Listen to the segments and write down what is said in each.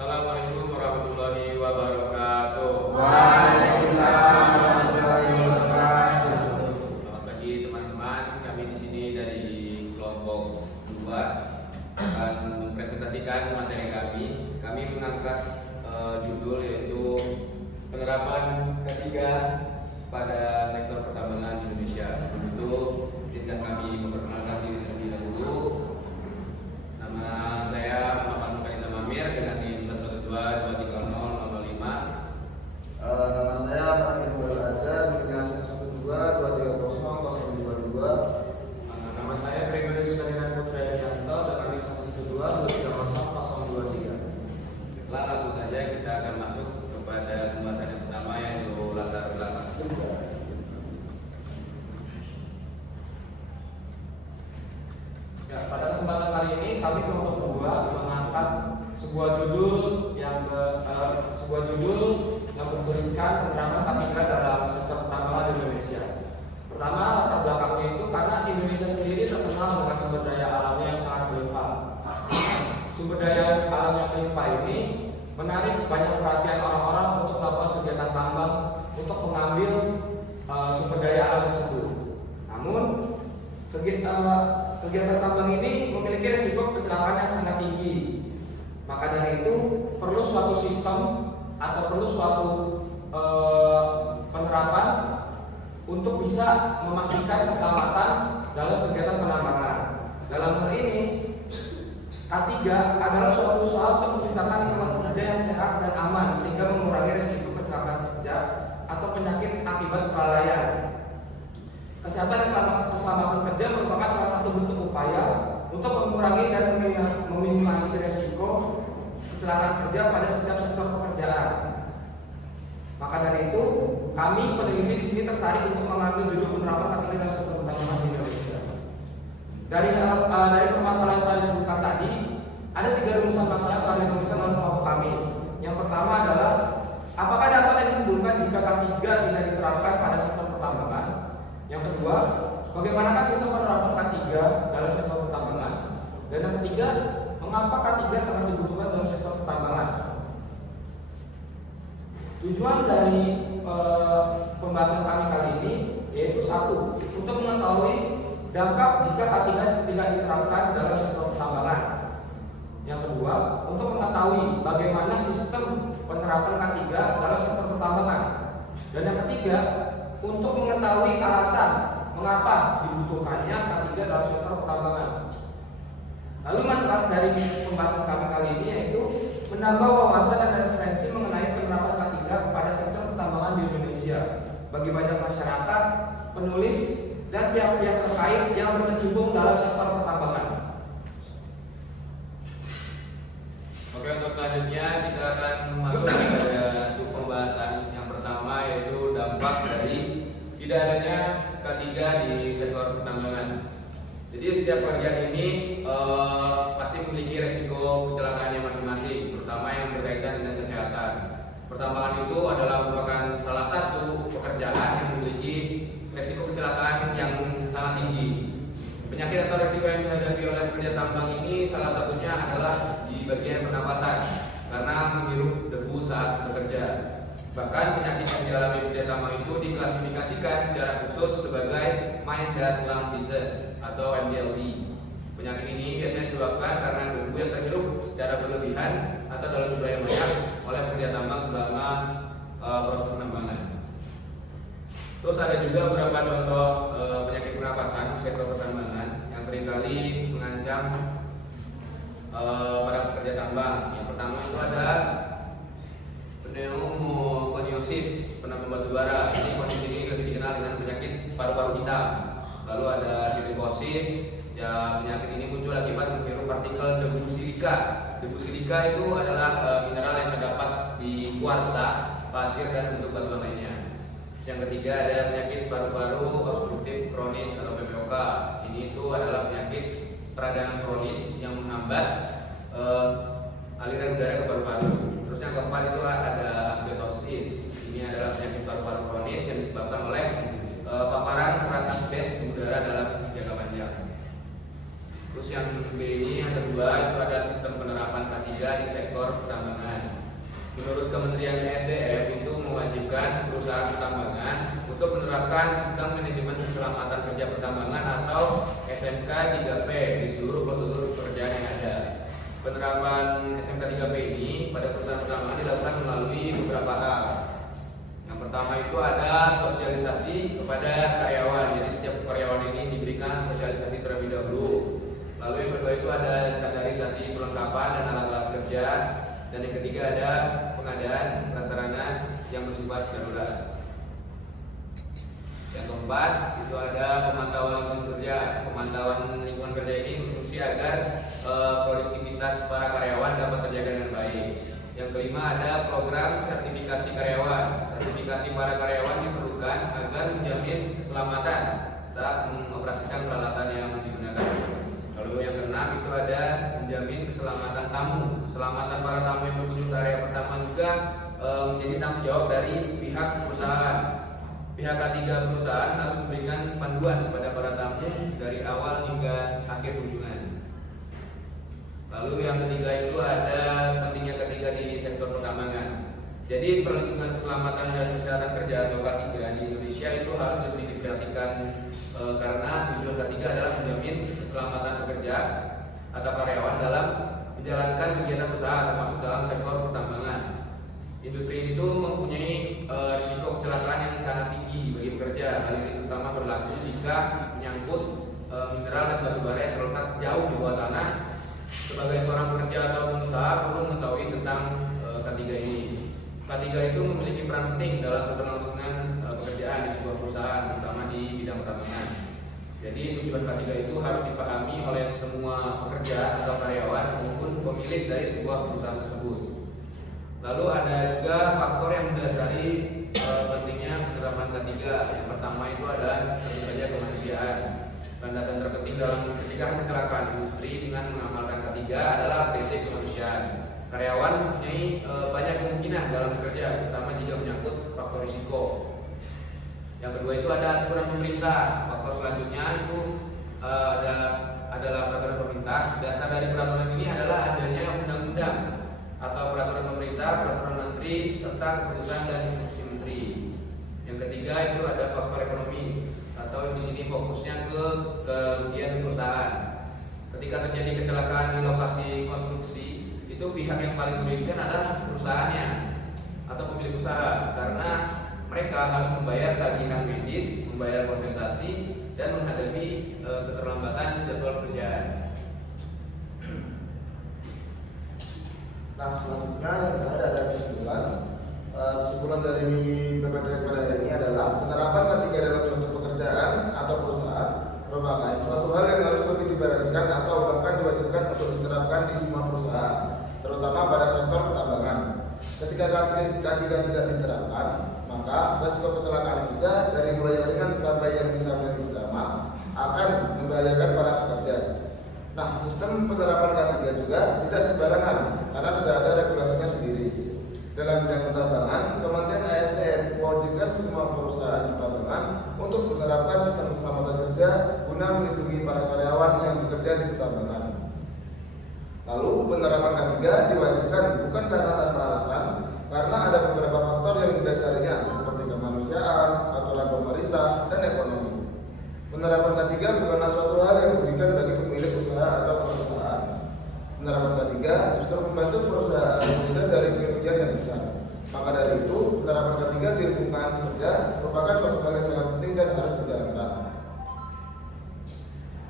Assalamualaikum warahmatullahi wabarakatuh. Waalaikumsalam warahmatullahi wabarakatuh. Selamat pagi teman-teman. Kami di sini dari kelompok 2 akan mempresentasikan materi kami. Kami mengangkat judul yaitu penerapan ketiga pada sektor pertambangan di Indonesia. Untuk izinkan kami memperkenalkan diri terlebih dahulu. Nama saya Muhammad Mukarina Mamir dengan NIM 112230005. Nama saya Pak Ifdal Azhar dengan 112230022. Nama saya Gregorius Ferdinand Putra Yanto dengan NIM 112230023. Setelah langsung saja kita akan masuk kepada pembahasan yang pertama yaitu latar belakang. Ya, pada kesempatan kali ini kami kelompok 2 mengangkat sebuah judul yang bertuliskan penerapan K3 dalam sektor pertambangan di Indonesia. Pertama, latar belakangnya itu karena Indonesia sendiri terkenal dengan sumber daya alamnya yang sangat melimpah. Sumber daya alam yang melimpah ini menarik banyak perhatian orang-orang untuk melakukan kegiatan tambang untuk mengambil sumber daya alam tersebut. Namun kegiatan tambang ini memiliki risiko kecelakaan yang sangat tinggi. Maka dari itu perlu suatu sistem atau perlu suatu penerapan untuk bisa memastikan keselamatan dalam kegiatan penambangan. Dalam hal ini K3 adalah suatu usaha untuk menciptakan lingkungan kerja yang sehat dan aman sehingga mengurangi risiko kecelakaan kerja atau penyakit akibat kelalaian. Kesehatan dan keselamatan kerja merupakan salah satu bentuk upaya untuk mengurangi dan meminimalisir risiko kecelakaan kerja pada setiap sektor pekerjaan. Maka dari itu, kami peneliti di sini tertarik untuk mengambil judul penerapan K3 dalam sektor pertambangan di Indonesia. Dari permasalahan yang telah disebutkan tadi, ada 3 rumusan masalah yang telah dirumuskan oleh kelompok kami. Yang pertama adalah apakah dapat ditimbulkan jika K3 tidak diterapkan pada sektor pertambangan? Yang kedua, bagaimanakah sistem penerapan K3 dalam sektor pertambangan? Dan yang ketiga, mengapa K3 sangat dibutuhkan dalam sektor pertambangan? Tujuan dari pembahasan kami kali ini yaitu 1. Untuk mengetahui dampak jika K3 tidak diterapkan dalam sektor pertambangan. Yang kedua, untuk mengetahui bagaimana sistem penerapan K3 dalam sektor pertambangan. Dan yang ketiga, untuk mengetahui alasan mengapa dibutuhkannya K3 dalam sektor pertambangan. Lalu manfaat dari pembahasan kami kali ini yaitu menambah wawasan dan referensi mengenai penerapan K3 pada sektor pertambangan di Indonesia bagi banyak masyarakat, penulis, dan pihak-pihak terkait yang berkecimpung dalam sektor pertambangan. Oke, untuk selanjutnya kita akan masuk pada sub pembahasan yang pertama yaitu dampak dari tidak adanya K3 di sektor pertambangan. Jadi setiap pekerjaan ini pasti memiliki resiko kecelakaannya masing-masing, terutama yang berkaitan dengan kesehatan. Pertambangan itu adalah merupakan salah satu pekerjaan yang memiliki resiko kecelakaan yang sangat tinggi. Penyakit atau resiko yang dihadapi oleh pekerja tambang ini salah satunya adalah di bagian pernapasan karena menghirup debu saat bekerja. Bahkan penyakit yang dialami pekerja tambang itu diklasifikasikan secara khusus sebagai mine dust lung disease atau MDLD. Penyakit ini biasanya disebabkan karena debu yang terhirup secara berlebihan atau dalam jumlah yang banyak oleh pekerja tambang selama proses penambangan. Terus ada juga beberapa contoh penyakit pernapasan di sektor pertambangan yang seringkali mengancam para pekerja tambang. Yang pertama itu ada pneumokoniosis, penambang batu bara. Ini kondisi ini lebih dikenal dengan penyakit paru-paru hitam. Lalu ada silikosis. Ya, penyakit ini muncul akibat menghirup partikel debu silika. Debu silika itu adalah mineral yang terdapat di kuarsa, pasir, dan bentuk batuan lainnya. Yang ketiga ada penyakit paru-paru obstruktif kronis atau PPOK. Ini itu adalah penyakit peradangan kronis yang menghambat aliran udara ke paru-paru. Terus yang keempat itu ada asbestosis. Ini adalah penyakit paru-paru kronis yang disebabkan oleh paparan serat asbes di udara dalam jangka panjang. Terus yang B ini yang kedua itu ada sistem penerapan K3 K3 di sektor pertambangan. Menurut Kementerian ESDM itu mewajibkan perusahaan pertambangan untuk menerapkan sistem manajemen keselamatan kerja pertambangan atau SMK 3P di seluruh prosedur pekerjaan yang ada. Penerapan SMK 3P ini pada perusahaan pertambangan dilakukan melalui beberapa hal. Yang pertama itu ada sosialisasi kepada karyawan. Jadi setiap karyawan ini diberikan sosialisasi terlebih dahulu. Lalu yang kedua itu ada standarisasi perlengkapan dan alat-alat kerja. Dan yang ketiga ada pengadaan prasarana yang bersifat darurat. Yang keempat itu ada pemantauan lingkungan kerja. Pemantauan lingkungan kerja ini berfungsi agar produktivitas para karyawan dapat terjaga dengan baik. Yang kelima ada program sertifikasi karyawan. Sertifikasi para karyawan diperlukan agar menjamin keselamatan saat mengoperasikan peralatan yang digunakan. Lalu yang keenam itu ada menjamin keselamatan tamu. Keselamatan para tamu yang berkunjung ke area pertama juga menjadi tanggung jawab dari pihak perusahaan. Pihak ketiga perusahaan harus memberikan panduan kepada para tamu dari awal hingga akhir kunjungan. Lalu yang ketiga itu ada pentingnya ketiga di sektor pertambangan. Jadi perlindungan keselamatan dan kesehatan kerja atau K3 di Indonesia itu harus lebih diperhatikan karena tujuan ketiga adalah menjamin keselamatan pekerja atau karyawan dalam menjalankan kegiatan usaha termasuk dalam sektor pertambangan. Industri ini tuh mempunyai risiko kecelakaan yang sangat tinggi bagi pekerja. Hal ini terutama berlaku jika menyangkut mineral dan batu bara yang terletak jauh di bawah tanah. Sebagai seorang pekerja atau pengusaha perlu mengetahui tentang K3 ini. K3 itu memiliki peran penting dalam keberlangsungan pekerjaan di sebuah perusahaan, terutama di bidang pertambangan. Jadi tujuan K3 itu harus dipahami oleh semua pekerja atau karyawan maupun pemilik dari sebuah perusahaan tersebut. Lalu ada juga faktor yang mendasari pentingnya penerapan K3. Yang pertama itu adalah tentu saja kemanusiaan. Landasan terpenting dalam mencegah kecelakaan industri dengan mengamalkan K3 adalah prinsip kemanusiaan. Karyawan mempunyai banyak kemungkinan dalam bekerja, terutama jika menyangkut faktor risiko. Yang kedua itu ada aturan pemerintah. Faktor selanjutnya itu adalah peraturan pemerintah. Dasar dari peraturan ini adalah adanya undang-undang atau peraturan pemerintah, peraturan menteri, serta keputusan dan instruksi menteri. Yang ketiga itu ada faktor ekonomi atau di sini fokusnya ke kerugian perusahaan. Ketika terjadi kecelakaan di lokasi konstruksi, itu pihak yang paling merugikan adalah perusahaannya atau pemilik usaha karena mereka harus membayar tagihan medis, membayar kompensasi, dan menghadapi keterlambatan jadwal pekerjaan. Nah, selanjutnya yang terakhir ada kesimpulan. Kesimpulan dari PPT pada hari ini adalah penerapan K3 dalam suatu pekerjaan atau perusahaan merupakan suatu hal yang harus lebih diperhatikan atau bahkan diwajibkan untuk diterapkan di semua perusahaan, terutama pada sektor pertambangan. Ketika K3 tidak diterapkan, maka risiko kecelakaan kerja dari mulai yang ringan sampai yang bisa menjadi drama akan membahayakan para pekerja. Nah, sistem penerapan K3 juga tidak sembarangan karena sudah ada regulasinya sendiri. Dalam bidang pertambangan, Kementerian ESDM mewajibkan semua perusahaan pertambangan untuk menerapkan sistem keselamatan kerja guna melindungi para karyawan yang bekerja di pertambangan. Lalu penerapan K3 diwajibkan bukan karena tanpa alasan, karena ada beberapa faktor yang mendasarinya seperti kemanusiaan, aturan pemerintah, dan ekonomi. Penerapan K3 bukanlah suatu hal yang merugikan bagi pemilik usaha atau perusahaan. Penerapan K3 justru membantu perusahaan terhindar dari kerugian yang besar. Maka dari itu, penerapan K3 di lingkungan kerja merupakan suatu hal yang sangat penting dan harus dijalankan.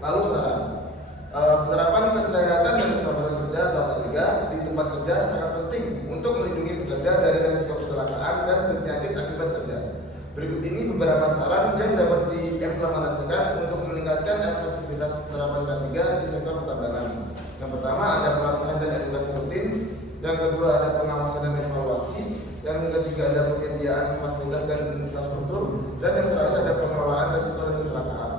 Lalu saran, penerapan kesehatan dan keselamatan kerja atau K3 di tempat kerja sangat penting untuk melindungi pekerja dari risiko kecelakaan dan penyakit akibat kerja. Berikut ini beberapa saran yang dapat diimplementasikan untuk meningkatkan efektivitas penerapan K3 di sektor pertambangan. Yang pertama ada pelatihan dan edukasi rutin, yang kedua ada pengawasan dan evaluasi, yang ketiga ada penyediaan fasilitas dan infrastruktur, dan yang terakhir ada pengelolaan risiko dan kecelakaan.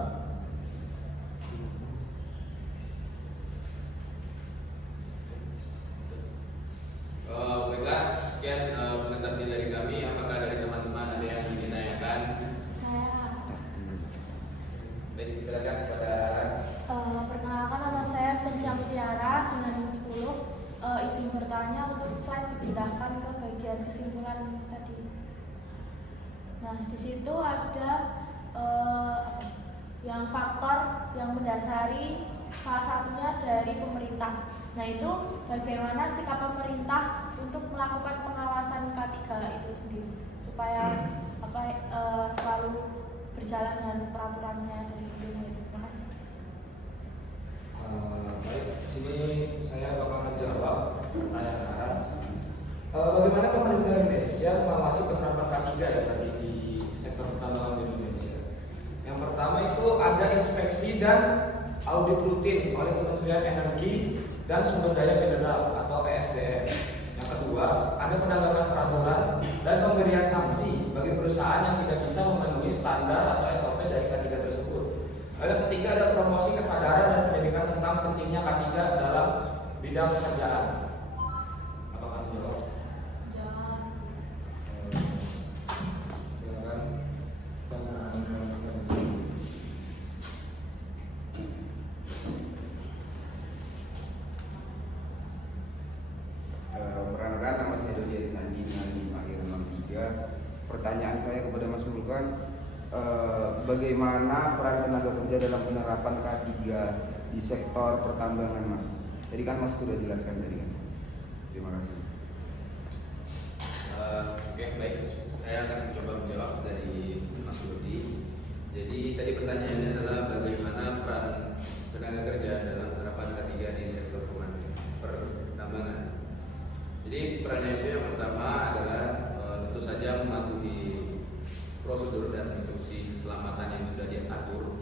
Baiklah, sekian presentasi dari kami. Apakah dari teman-teman ada yang ingin ditanyakan? Baik, silakan kepada Perkenalkan, nama saya Sensia Mutiara dengan 10. izin bertanya untuk slide dipindahkan ke bagian kesimpulan tadi. Nah, di situ ada yang faktor yang mendasari, salah satunya dari pemerintah. Nah, itu bagaimana sikap pemerintah untuk melakukan pengawasan K3 itu sendiri supaya selalu berjalan dengan peraturannya dari pemerintah itu. Terima kasih. Baik, di sini saya bakal menjawab pertanyaan. Bagaimana pemerintah Indonesia mengawasi penerapan K3 ya tadi di sektor pertambangan di Indonesia? Yang pertama itu ada inspeksi dan audit rutin oleh Kementerian Energi dan Sumber Daya Mineral atau PSDM. Yang kedua, ada penegakan peraturan dan pemberian sanksi bagi perusahaan yang tidak bisa memenuhi standar atau SOP dari K3 tersebut. Lalu yang ketiga, ada promosi kesadaran dan pendidikan tentang pentingnya K3 dalam bidang pekerjaan. Apakah menjawab? Jawab. Silakan pertanyaan yang Perkenalkan, nama saya Dodi Arisandi dengan NIM akhir 63. Pertanyaan saya kepada Mas Mulkan, bagaimana peran tenaga kerja dalam penerapan K3 di sektor pertambangan, Mas? Jadi kan Mas sudah jelaskan tadi kan. Terima kasih. Oke, baik. Saya akan mencoba menjawab dari Mas Dodi. Jadi tadi pertanyaannya adalah bagaimana peran tenaga kerja dalam penerapan K3 di sektor pertambangan. Jadi perannya itu yang pertama adalah tentu saja mematuhi prosedur dan instruksi keselamatan yang sudah diatur.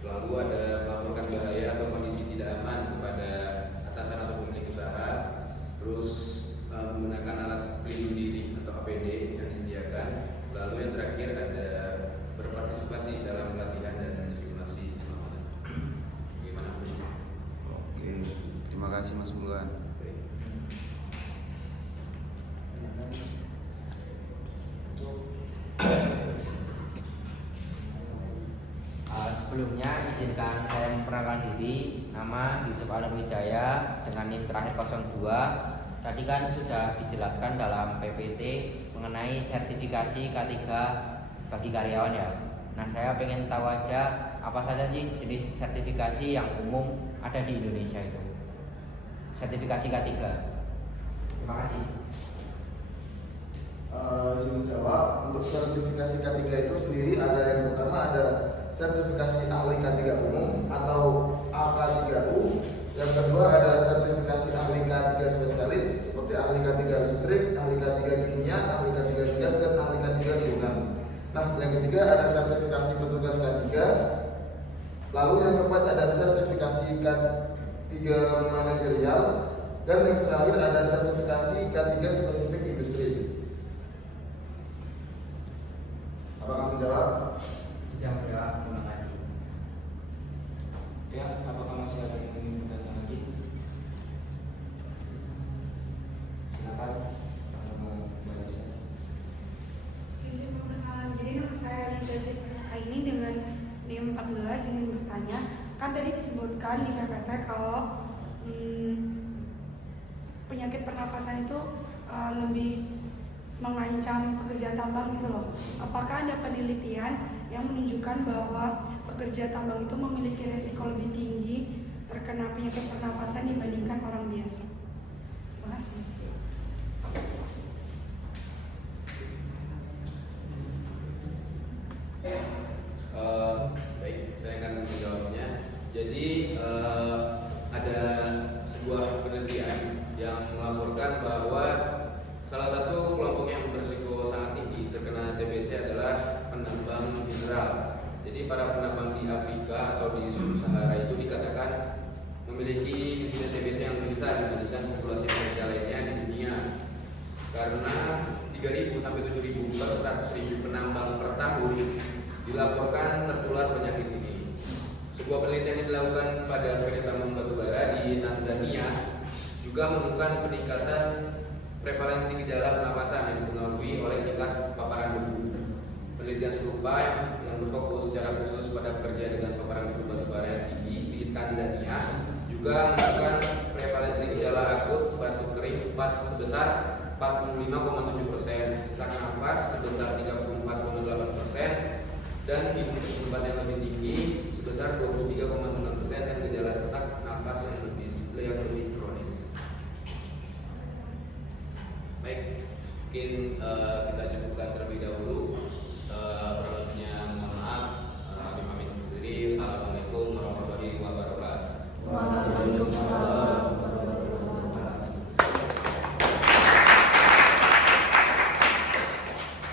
Lalu ada melaporkan bahaya atau kondisi tidak aman kepada atasan atau pemilik usaha. Terus menggunakan alat pelindung diri atau APD yang disediakan. Lalu yang terakhir ada berpartisipasi dalam pelatihan dan simulasi keselamatan. Bagaimana Mas? Oke, terima kasih Mas Mulkan. Sebelumnya izinkan saya memperkenalkan diri. Nama Yusuf Alam Wijaya dengan NIM terakhir 02. Tadi kan sudah dijelaskan dalam PPT mengenai sertifikasi K3 bagi karyawan ya. Nah, saya pengen tahu aja apa saja sih jenis sertifikasi yang umum ada di Indonesia itu. Sertifikasi K3. Terima kasih. Izin menjawab, untuk sertifikasi K3 itu sendiri ada yang pertama ada sertifikasi ahli K3 umum atau AK3U. Yang kedua ada sertifikasi ahli K3 spesialis seperti ahli K3 listrik, ahli K3 kimia, ahli K3 gas, dan ahli K3 lingkungan. Nah, yang ketiga ada sertifikasi petugas K3. Lalu yang keempat ada sertifikasi K3 manajerial, dan yang terakhir ada sertifikasi K3 spesifik industri. Apakah menjawab? Sudah menjawab, terima kasih. Ya, apakah masih ada yang ingin bertanya lagi? Silakan, Mbak Lisa. Izin perkenalan, jadi nama saya Lisa Sifra ini dengan NIM 14 ingin bertanya. Kan tadi disebutkan di PPT kalau penyakit pernafasan itu lebih mengancam pekerja tambang gitu loh. Apakah ada penelitian yang menunjukkan bahwa pekerja tambang itu memiliki resiko lebih tinggi terkena penyakit pernafasan dibandingkan orang biasa? Terima kasih. Baik, saya akan menjawabnya. Jadi ada sebuah penelitian yang melaporkan bahwa salah satu kelompok yang berisiko sangat tinggi terkena TBC adalah penambang mineral. Jadi para penambang di Afrika atau di Sub-Sahara itu dikatakan memiliki insiden TBC yang lebih besar dibandingkan populasi manusia lainnya di dunia. Karena 3.000 sampai 7.000 per 100.000 penambang per tahun dilaporkan tertular penyakit ini. Sebuah penelitian yang dilakukan pada PT Tambang Batubara di Tanzania juga menemukan peningkatan prevalensi gejala pernapasan yang dipengaruhi oleh tingkat paparan debu. Penelitian serupa yang berfokus secara khusus pada pekerja dengan paparan debu batubara yang tinggi di Tanzania juga menunjukkan prevalensi gejala akut batuk kering cepat sebesar 45,7%, sesak nafas sebesar 34,8%, dan intensitas tempat yang lebih tinggi sebesar 23,9%, dan gejala sesak nafas yang lebih kronis. Baik, mungkin kita cukupkan terlebih dahulu. Kurang lebihnya mohon maaf. Kami pamit undur diri. Assalamualaikum warahmatullahi